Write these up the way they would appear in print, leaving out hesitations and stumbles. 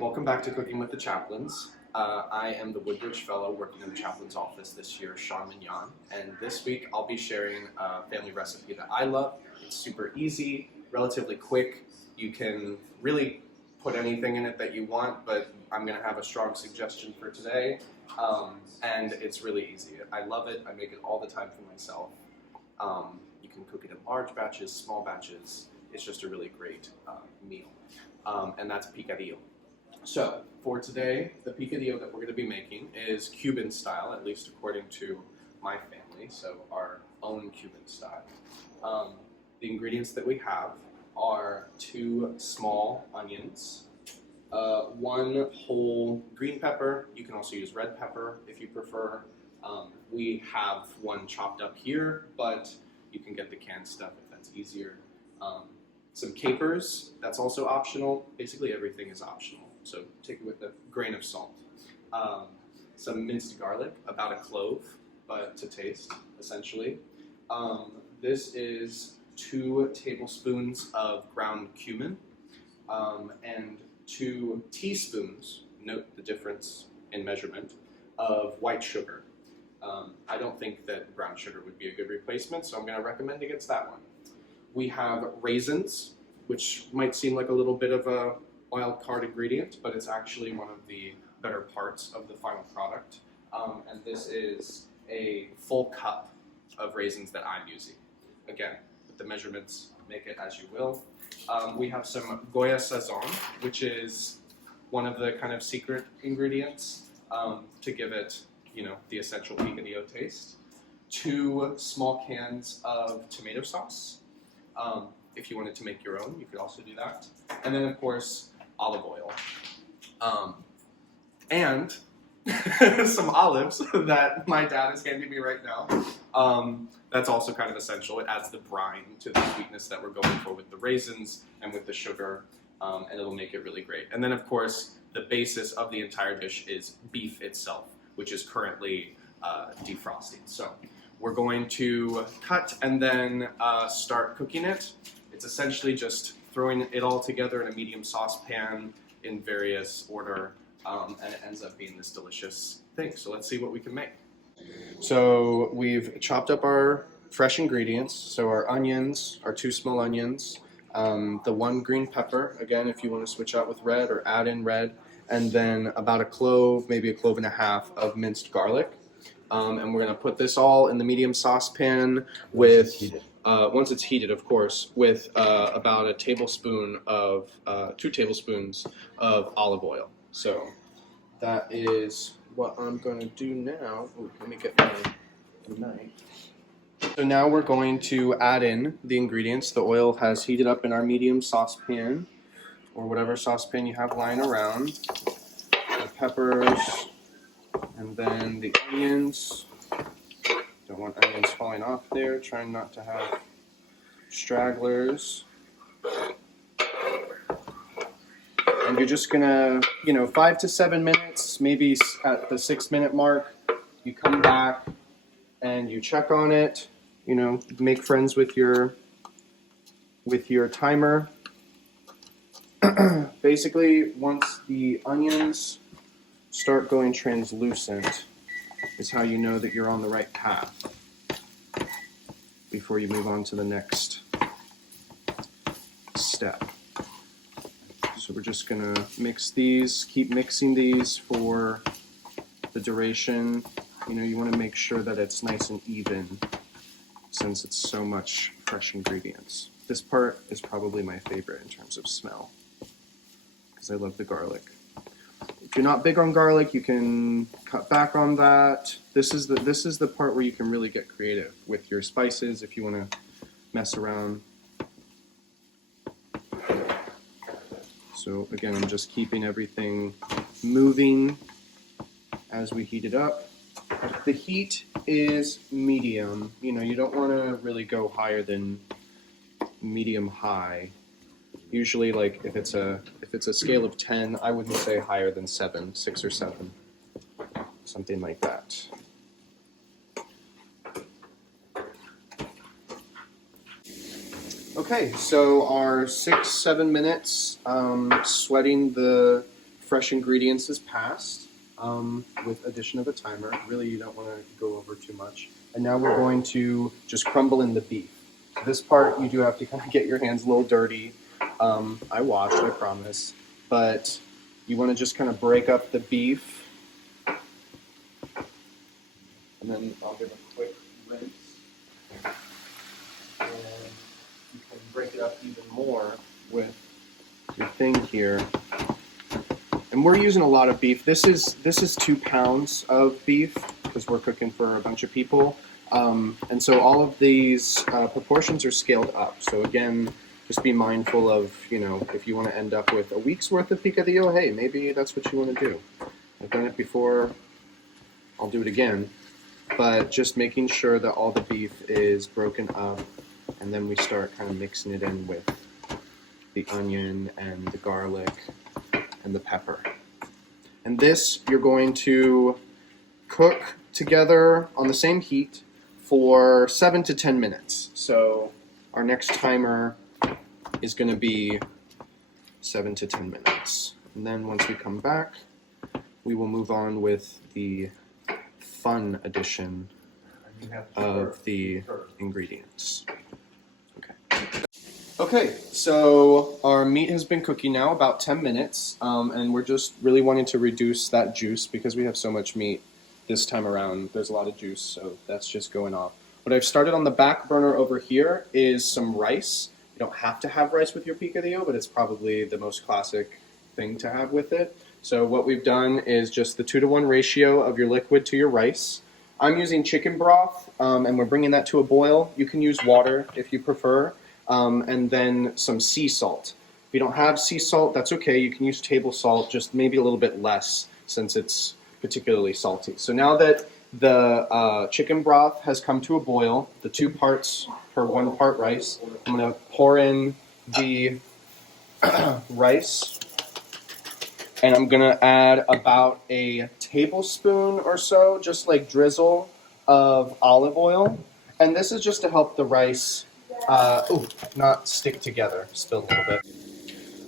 Welcome back to Cooking with the Chaplains. I am the Woodbridge Fellow working in the Chaplain's office this year, Sean Mignon, and this week I'll be sharing a family recipe that I love. It's super easy, relatively quick. You can really put anything in it that you want, but I'm going to have a strong suggestion for today, and it's really easy. I love it. I make it all the time for myself. You can cook it in large batches, small batches. It's just a really great meal, and that's picadillo. So, for today, the picadillo that we're going to be making is Cuban style, at least according to my family, so our own Cuban style. The ingredients that we have are 2 small onions, 1 whole green pepper. You can also use red pepper if you prefer. We have 1 chopped up here, but you can get the canned stuff if that's easier. Some capers, that's also optional. Basically everything is optional, so take it with a grain of salt. Some minced garlic, about a clove, but to taste, essentially. This is 2 tablespoons of ground cumin, and 2 teaspoons, note the difference in measurement, of white sugar. I don't think that brown sugar would be a good replacement, so I'm going to recommend against that one. We have raisins, which might seem like a little bit of a wild card ingredient, but it's actually one of the better parts of the final product. And this is a full cup of raisins that I'm using. Again, with the measurements, make it as you will. We have some Goya Sazon, which is one of the kind of secret ingredients to give it, the essential picadillo taste. 2 small cans of tomato sauce. If you wanted to make your own, you could also do that. And then, of course, olive oil. And some olives that my dad is handing me right now. That's also kind of essential. It adds the brine to the sweetness that we're going for with the raisins and with the sugar, and it'll make it really great. And then, of course, the basis of the entire dish is beef itself, which is currently defrosting. So we're going to cut and then start cooking it. It's essentially just throwing it all together in a medium saucepan in various order, and it ends up being this delicious thing. So let's see what we can make. So we've chopped up our fresh ingredients. So our onions, our 2 small onions, the 1 green pepper, again, if you want to switch out with red or add in red, and then about a clove, maybe a clove and a half of minced garlic. And we're going to put this all in the medium saucepan with, once it's heated, of course, with about a tablespoon of, 2 tablespoons of olive oil. So that is what I'm going to do now. Ooh, let me get my knife. So now we're going to add in the ingredients. The oil has heated up in our medium saucepan, or whatever saucepan you have lying around. The peppers. And then the onions. Don't want onions falling off there. Trying not to have stragglers. And you're just gonna, 5 to 7 minutes, maybe at the 6-minute mark, you come back and you check on it. Make friends with your timer. Basically, once the onions start going translucent is how you know that you're on the right path before you move on to the next step. So we're just going to mix these, keep mixing these for the duration. You want to make sure that it's nice and even since it's so much fresh ingredients. This part is probably my favorite in terms of smell because I love the garlic. If you're not big on garlic, you can cut back on that. This is the part where you can really get creative with your spices if you want to mess around. So again, I'm just keeping everything moving as we heat it up. The heat is medium. You don't want to really go higher than medium high. Usually, like if it's a scale of 10, I wouldn't say higher than 7, 6 or 7, something like that. Okay, so our 6-7 minutes sweating the fresh ingredients is passed with addition of a timer. Really, you don't want to go over too much. And now we're going to just crumble in the beef. This part, you do have to kind of get your hands a little dirty. I washed, I promise. But you want to just kind of break up the beef. And then I'll give a quick rinse. And you can break it up even more with your thing here. And we're using a lot of beef. This is 2 pounds of beef because we're cooking for a bunch of people. And so all of these proportions are scaled up. So again, just be mindful of, if you want to end up with a week's worth of picadillo, hey, maybe that's what you want to do. I've done it before. I'll do it again. But just making sure that all the beef is broken up, and then we start kind of mixing it in with the onion and the garlic and the pepper. And this you're going to cook together on the same heat for 7 to 10 minutes. So our next timer is going to be 7 to 10 minutes. And then once we come back, we will move on with the fun addition of the ingredients. Okay, so our meat has been cooking now about 10 minutes, and we're just really wanting to reduce that juice because we have so much meat this time around. There's a lot of juice, so that's just going off. What I've started on the back burner over here is some rice. You don't have to have rice with your picadillo, but it's probably the most classic thing to have with it. So what we've done is just the 2-to-1 ratio of your liquid to your rice. I'm using chicken broth, and we're bringing that to a boil. You can use water if you prefer. And then some sea salt. If you don't have sea salt, that's okay. You can use table salt, just maybe a little bit less since it's particularly salty. So now that the chicken broth has come to a boil, the 2 parts per 1 part rice, I'm going to pour in the rice, and I'm going to add about a tablespoon or so, just like drizzle of olive oil. And this is just to help the rice not stick together, spill a little bit.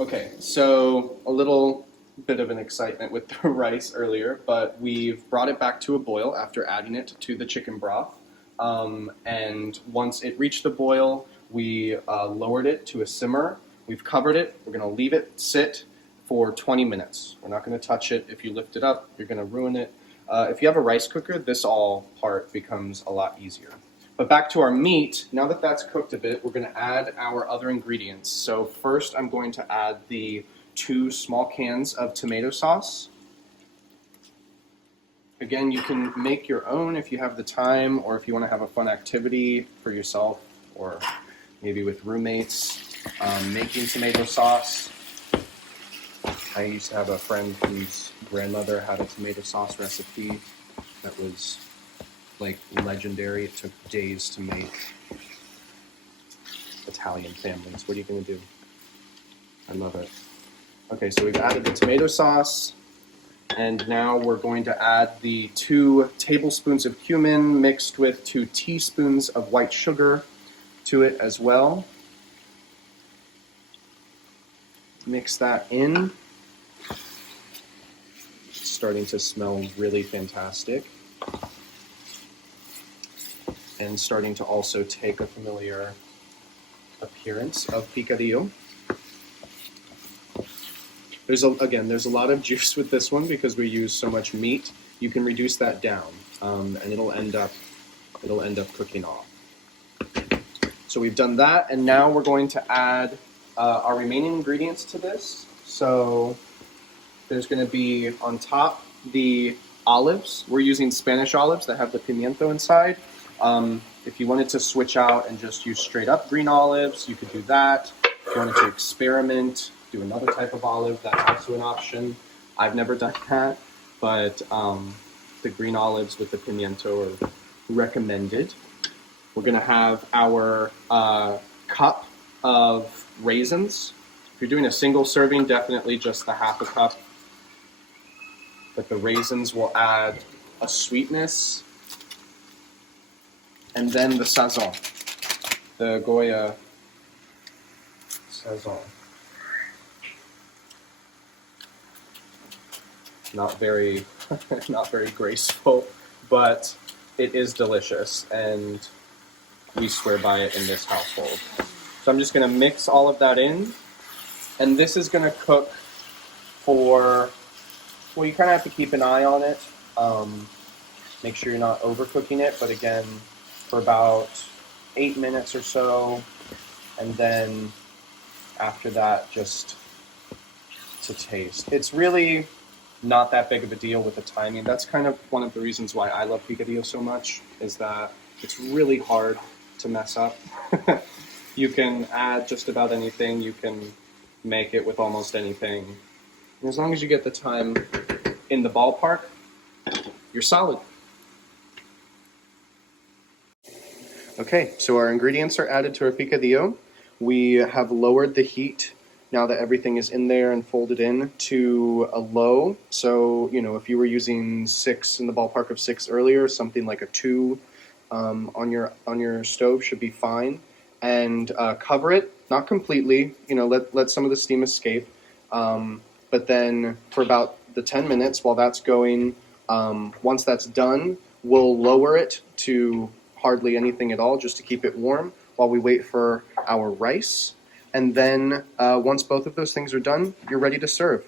Okay, so a little bit of an excitement with the rice earlier, but we've brought it back to a boil after adding it to the chicken broth. And once it reached the boil, we lowered it to a simmer. We've covered it. We're going to leave it sit for 20 minutes. We're not going to touch it. If you lift it up, you're going to ruin it. If you have a rice cooker, this all part becomes a lot easier. But back to our meat, now that that's cooked a bit, we're going to add our other ingredients. So first I'm going to add the 2 small cans of tomato sauce. Again, you can make your own if you have the time, or if you want to have a fun activity for yourself, or maybe with roommates, making tomato sauce. I used to have a friend whose grandmother had a tomato sauce recipe that was like legendary. It took days to make. Italian families. What are you going to do? I love it. Okay, so we've added the tomato sauce, and now we're going to add the 2 tablespoons of cumin mixed with 2 teaspoons of white sugar to it as well. Mix that in. It's starting to smell really fantastic. And starting to also take a familiar appearance of picadillo. There's a lot of juice with this one because we use so much meat. You can reduce that down, and it'll end up cooking off. So we've done that, and now we're going to add our remaining ingredients to this. So there's going to be on top the olives. We're using Spanish olives that have the pimiento inside. If you wanted to switch out and just use straight up green olives, you could do that. If you wanted to experiment, do another type of olive, that's also an option. I've never done that, but the green olives with the pimiento are recommended. We're going to have our cup of raisins. If you're doing a single serving, definitely just the half a cup. But the raisins will add a sweetness. And then the Sazon, the Goya Sazon. not very, not very graceful, but it is delicious, and we swear by it in this household. So I'm just going to mix all of that in, and this is going to cook for, well, you kind of have to keep an eye on it. Make sure you're not overcooking it, but again, for about 8 minutes or so, and then after that, just to taste. It's really not that big of a deal with the timing. That's kind of one of the reasons why I love picadillo so much, is that it's really hard to mess up. You can add just about anything, you can make it with almost anything. And as long as you get the time in the ballpark, you're solid. Okay, so our ingredients are added to our picadillo. We have lowered the heat now that everything is in there and folded in to a low. So, you know, if you were using 6 in the ballpark of 6 earlier, something like a 2 on your stove should be fine. And cover it, not completely, you know, let some of the steam escape. But then for about the 10 minutes while that's going, once that's done, we'll lower it to hardly anything at all just to keep it warm while we wait for our rice. And then once both of those things are done, you're ready to serve.